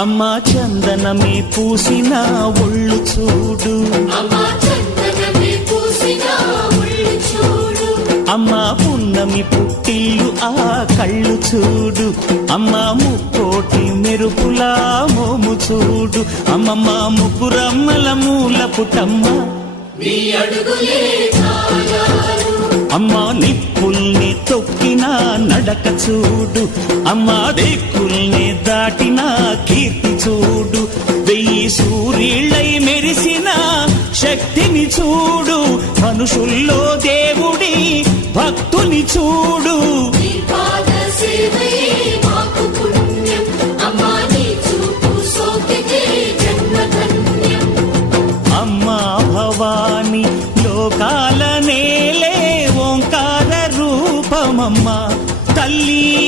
అమ్మా చందనమే పూసిన ఒళ్ళు చూడు, అమ్మా పున్నమి పుట్టిల్లు ఆ కళ్ళు చూడు, అమ్మా ముక్కోటి మెరుపులా మోము చూడు, అమ్మమ్మ ముగ్గురమ్మల మూల పుటమ్మ అమ్మా నిప్పుల్ని తొక్కిన నడక చూడు, అమ్మా దిక్కుల్ని దాటిన కీర్తి చూడు, 1000 సూర్యుళ్ళై మెరిసిన శక్తిని చూడు, మనుషుల్లో దేవుడి భక్తుని చూడు.